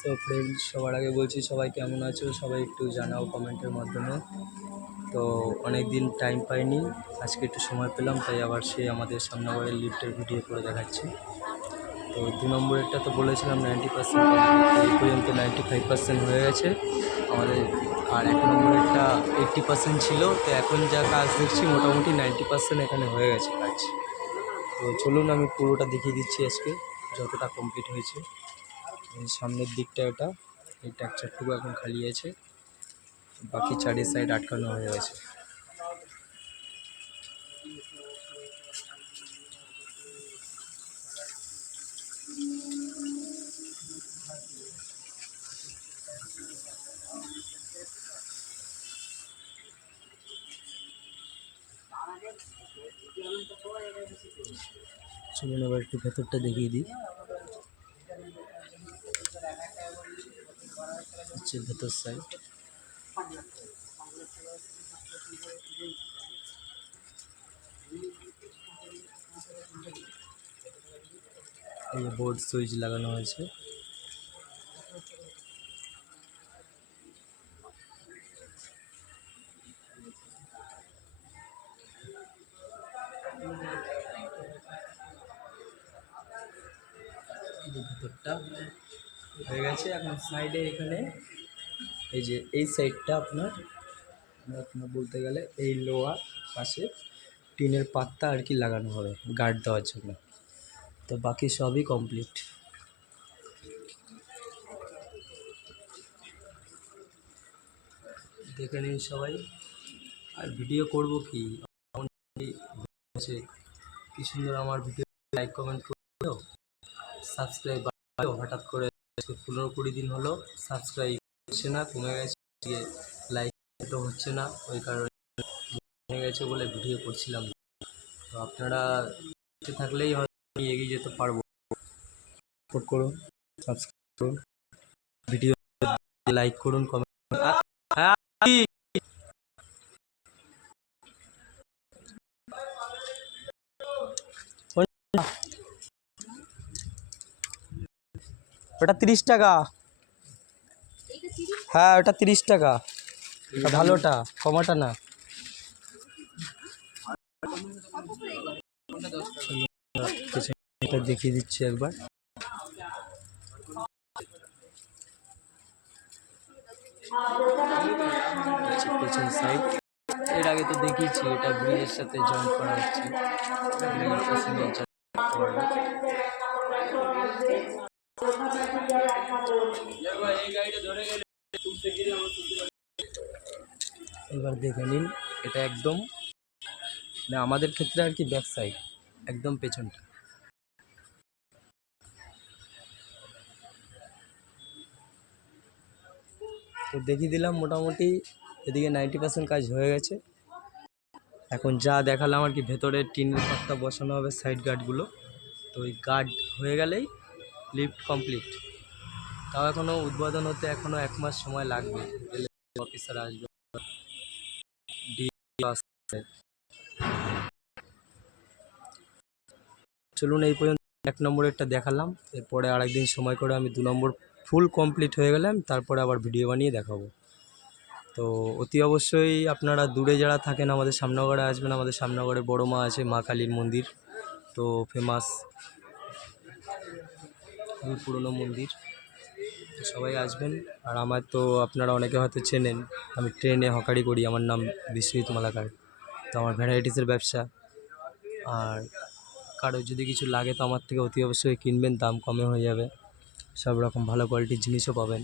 So friends, সবার আগে বলছি সবাই কেমন আছো, সবাই একটু জানাও কমেন্টের মাধ্যমে। তো অনেক দিন টাইম পাইনি, আজকে একটু সময় পেলাম, তাই আবার সে আমাদের সামনাবাড়ির লিফটের ভিডিও করে দেখাচ্ছি। তো 2 নম্বরেরটা তো বলেছিলাম 90% কমপ্লিট, এই পর্যন্ত 95% হয়ে গেছে আমাদের। আর 1 নম্বরেরটা 80% ছিল, তো এখন যা কাজ দেখছি মোটামুটি 90% এখানে হয়ে গেছে কাজ। তো চলুন আমি পুরোটা দেখিয়ে দিচ্ছি আজকে যতটা কমপ্লিট হয়েছে। এই সামনের দিকটা এই ট্যাকচারটুকু এখন খালি আছে, বাকি চারি সাইড আটকানো হয়ে গেছে। চলুন এবার একটু ভেতরটা দেখিয়ে দিই। হচ্ছে ভেতর সাইড। এই বোর্ড সুইচ লাগানো হয়েছে। ভেতরটা হয়ে গেছে। এখন সাইডে এখানে এই যে এই সাইডটা আপনার বলতে গেলে এই লোয়ার পাশে টিনের পাত্তা আর কি লাগানো হবে গার্ড দেওয়ার জন্য। তো বাকি সবই কমপ্লিট। দেখে নিন সবাই। আর ভিডিও করব কি কি সুন্দর আমার ভিডিও লাইক কমেন্ট করো, সাবস্ক্রাইব হঠাৎ করে 15-20 দিন হলো সাবস্ক্রাইব হচ্ছে না, কমে গেছে, লাইক তো হচ্ছে না, ওই কারণে কমে গেছে বলে ভিডিও করছিলাম। তো আপনারা থাকলেই হয়তো আমি এগিয়ে যেতে পারবো। সাপোর্ট করুন, সাবস্ক্রাইব করুন, ভিডিও লাইক করুন, কমেন্ট করুন। ওটা 30 টাকা। হ্যাঁ, ওটা 30 টাকা, ভালোটা, কমাটা না। এটা দেখিয়ে দিচ্ছি একবার। পেছন সাইড এর আগে তো দেখিয়েছি, এটা ব্রিজের সাথে জয়েন্ট করা হচ্ছে। এবার দেখে নিন, এটা একদম না আমাদের ক্ষেত্রে আর কি ব্যাক সাইড, একদম পেছনটা। তো দেখিয়ে দিলাম মোটামুটি এদিকে 90% কাজ হয়ে গেছে। এখন যা দেখালাম আর কি, ভেতরে টিনের পাত্তা বসানো হবে সাইড গার্ডগুলো। তো ওই গার্ড হয়ে গেলেই লিফট কমপ্লিট। তাও এখনও উদ্বোধন হতে এখনও 1 মাস সময় লাগবে, অফিসার আসবে, চলুন এই পর্যন্ত 1 নম্বরেরটা দেখালাম। এরপরে আরেকদিন সময় করে আমি 2 নম্বর ফুল কমপ্লিট হয়ে গেলাম, তারপরে আবার ভিডিও বানিয়ে দেখাবো। তো অতি অবশ্যই আপনারা দূরে যারা থাকেন আমাদের সামনগরে আসবেন। আমাদের সামনগরে বড় মা আছে, মা কালীর মন্দির, তো ফেমাস, খুবই পুরনো মন্দির। তো সবাই আসবেন। আর আমার তো আপনারা অনেকে হয়তো চেনেন, আমি ট্রেনে হকারি করি, আমার নাম বিশ্বজিৎ মালাকার। তো আমার ভ্যারাইটিসের ব্যবসা। আর কারোর যদি কিছু লাগে তো আমার থেকে অতি অবশ্যই কিনবেন, দাম কমে হয়ে যাবে, সব রকম ভালো কোয়ালিটির জিনিসও পাবেন।